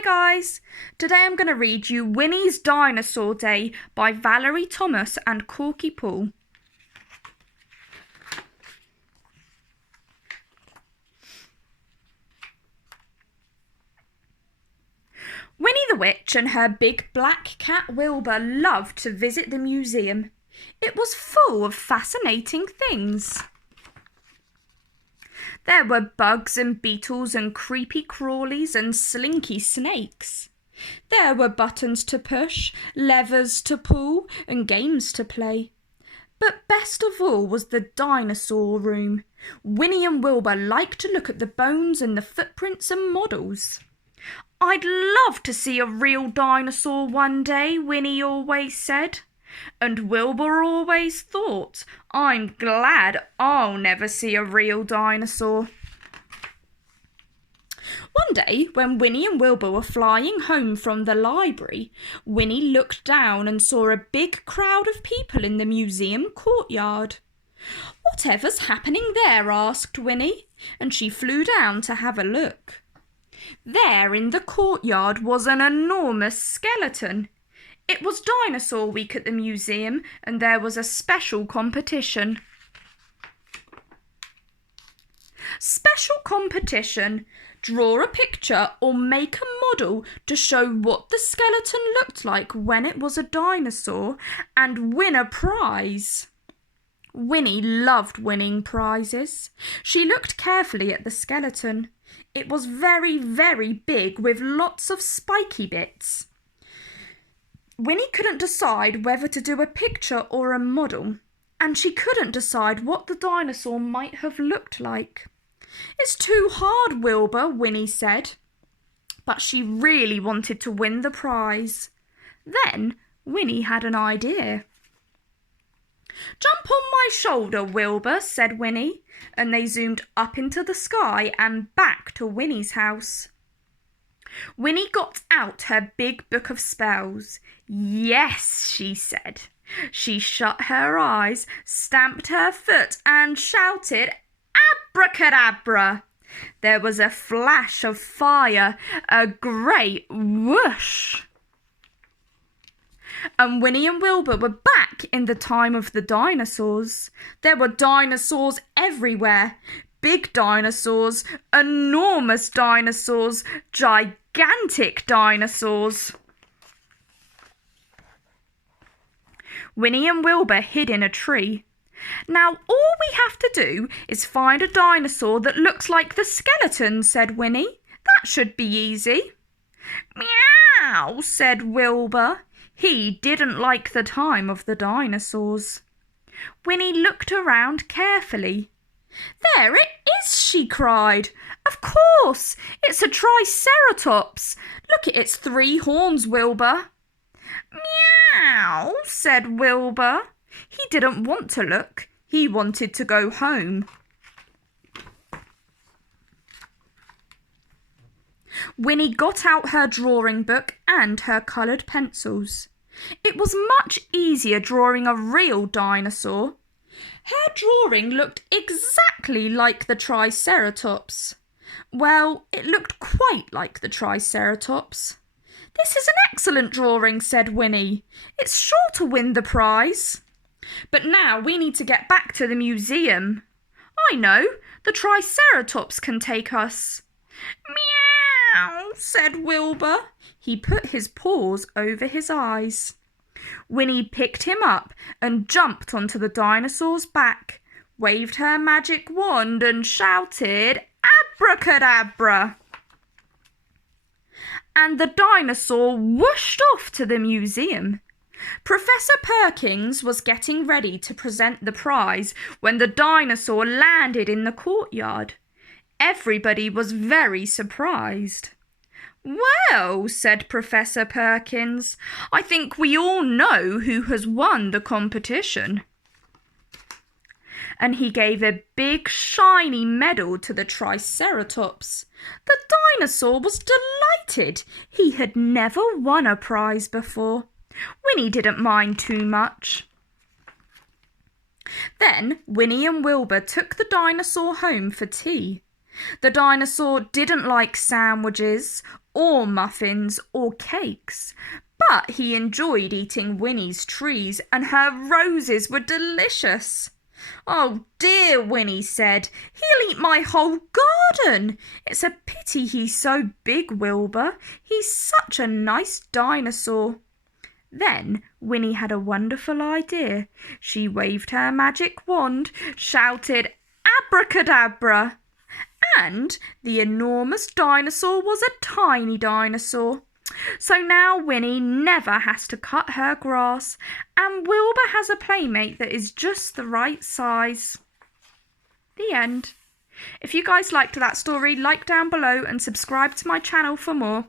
Hi guys! Today I'm going to read you Winnie's Dinosaur Day by Valerie Thomas and Korky Paul. Winnie the Witch and her big black cat Wilbur loved to visit the museum. It was full of fascinating things. There were bugs and beetles and creepy crawlies and slinky snakes. There were buttons to push, levers to pull, and games to play. But best of all was the dinosaur room. Winnie and Wilbur liked to look at the bones and the footprints and models. "I'd love to see a real dinosaur one day," Winnie always said. And Wilbur always thought, "I'm glad I'll never see a real dinosaur." One day, when Winnie and Wilbur were flying home from the library, Winnie looked down and saw a big crowd of people in the museum courtyard. "Whatever's happening there?" asked Winnie, and she flew down to have a look. There in the courtyard was an enormous skeleton. It was Dinosaur Week at the museum, and there was a special competition. Special competition. Draw a picture or make a model to show what the skeleton looked like when it was a dinosaur and win a prize. Winnie loved winning prizes. She looked carefully at the skeleton. It was very, very big with lots of spiky bits. Winnie couldn't decide whether to do a picture or a model, and she couldn't decide what the dinosaur might have looked like. "It's too hard, Wilbur," Winnie said. But she really wanted to win the prize. Then Winnie had an idea. "Jump on my shoulder, Wilbur," said Winnie, and they zoomed up into the sky and back to Winnie's house. Winnie got out her big book of spells. "Yes," she said. She shut her eyes, stamped her foot and shouted, "Abracadabra!" There was a flash of fire, a great whoosh. And Winnie and Wilbur were back in the time of the dinosaurs. There were dinosaurs everywhere. Big dinosaurs, enormous dinosaurs, gigantic dinosaurs. Winnie and Wilbur hid in a tree. "Now all we have to do is find a dinosaur that looks like the skeleton," said Winnie. "That should be easy." "Meow," said Wilbur. He didn't like the time of the dinosaurs. Winnie looked around carefully. "There it is," she cried. "Of course, it's a triceratops. Look at its 3 horns, Wilbur." "Meow," said Wilbur. He didn't want to look. He wanted to go home. Winnie got out her drawing book and her coloured pencils. It was much easier drawing a real dinosaur. Her drawing looked exactly like the Triceratops. Well, it looked quite like the Triceratops. "This is an excellent drawing," said Winnie. "It's sure to win the prize. But now we need to get back to the museum." "I know, the Triceratops can take us." "Meow," said Wilbur. He put his paws over his eyes. Winnie picked him up and jumped onto the dinosaur's back, waved her magic wand and shouted, "Abracadabra!" And the dinosaur whooshed off to the museum. Professor Perkins was getting ready to present the prize when the dinosaur landed in the courtyard. Everybody was very surprised. "Well," said Professor Perkins, "I think we all know who has won the competition." And he gave a big shiny medal to the Triceratops. The dinosaur was delighted. He had never won a prize before. Winnie didn't mind too much. Then Winnie and Wilbur took the dinosaur home for tea. The dinosaur didn't like sandwiches or muffins or cakes, but he enjoyed eating Winnie's trees, and her roses were delicious. "Oh dear," Winnie said, "he'll eat my whole garden. It's a pity he's so big, Wilbur. He's such a nice dinosaur." Then Winnie had a wonderful idea. She waved her magic wand, shouted "Abracadabra!" and the enormous dinosaur was a tiny dinosaur. So now Winnie never has to cut her grass, and Wilbur has a playmate that is just the right size. The end. If you guys liked that story, like down below and subscribe to my channel for more.